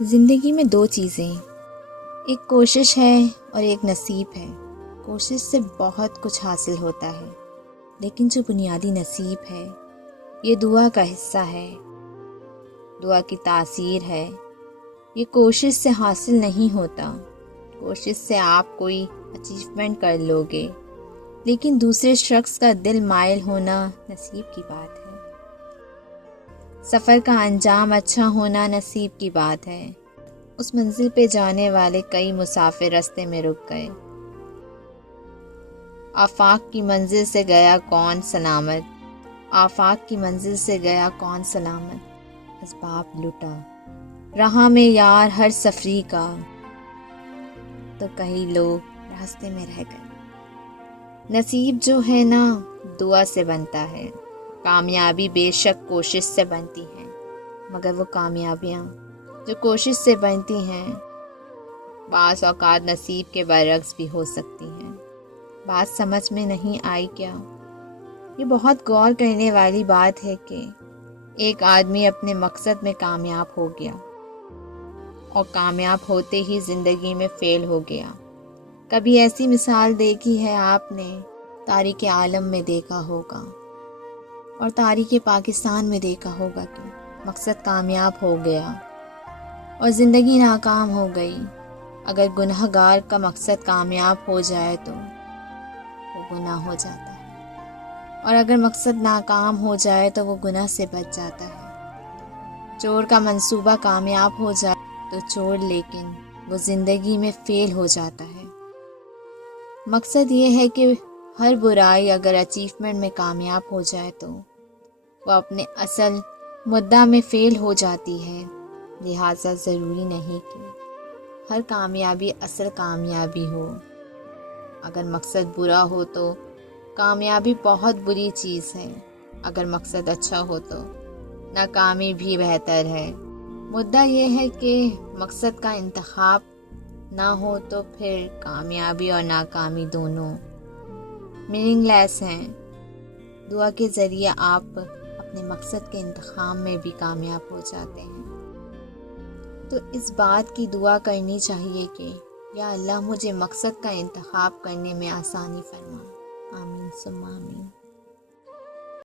زندگی میں دو چیزیں، ایک کوشش ہے اور ایک نصیب ہے۔ کوشش سے بہت کچھ حاصل ہوتا ہے، لیکن جو بنیادی نصیب ہے یہ دعا کا حصہ ہے، دعا کی تاثیر ہے۔ یہ کوشش سے حاصل نہیں ہوتا۔ کوشش سے آپ کوئی اچیومنٹ کر لوگے، لیکن دوسرے شخص کا دل مائل ہونا نصیب کی بات ہے۔ سفر کا انجام اچھا ہونا نصیب کی بات ہے۔ اس منزل پہ جانے والے کئی مسافر رستے میں رک گئے۔ آفاق کی منزل سے گیا کون سلامت، آفاق کی منزل سے گیا کون سلامت۔ اسباب لٹا رہا میں یار ہر سفری کا، تو کئی لوگ راستے میں رہ گئے۔ نصیب جو ہے نا دعا سے بنتا ہے۔ کامیابی بے شک کوشش سے بنتی ہے، مگر وہ کامیابیاں جو کوشش سے بنتی ہیں بعض اوقات نصیب کے برعکس بھی ہو سکتی ہیں۔ بات سمجھ میں نہیں آئی کیا؟ یہ بہت غور کرنے والی بات ہے کہ ایک آدمی اپنے مقصد میں کامیاب ہو گیا اور کامیاب ہوتے ہی زندگی میں فیل ہو گیا۔ کبھی ایسی مثال دیکھی ہے آپ نے؟ تاریخ عالم میں دیکھا ہوگا اور تاریخ پاکستان میں دیکھا ہوگا کہ مقصد کامیاب ہو گیا اور زندگی ناکام ہو گئی۔ اگر گناہ گار کا مقصد کامیاب ہو جائے تو وہ گناہ ہو جاتا ہے، اور اگر مقصد ناکام ہو جائے تو وہ گناہ سے بچ جاتا ہے۔ چور کا منصوبہ کامیاب ہو جائے تو چور، لیکن وہ زندگی میں فیل ہو جاتا ہے۔ مقصد یہ ہے کہ ہر برائی اگر اچیومنٹ میں کامیاب ہو جائے تو وہ اپنے اصل مدعا میں فیل ہو جاتی ہے۔ لہٰذا ضروری نہیں کہ ہر کامیابی اصل کامیابی ہو۔ اگر مقصد برا ہو تو کامیابی بہت بری چیز ہے، اگر مقصد اچھا ہو تو ناکامی بھی بہتر ہے۔ مدعا یہ ہے کہ مقصد کا انتخاب نہ ہو تو پھر کامیابی اور ناکامی دونوں میننگ لیس ہیں۔ دعا کے ذریعے آپ اپنے مقصد کے انتخاب میں بھی کامیاب ہو جاتے ہیں۔ تو اس بات کی دعا کرنی چاہیے کہ یا اللہ مجھے مقصد کا انتخاب کرنے میں آسانی فرما۔ آمین ثم آمین۔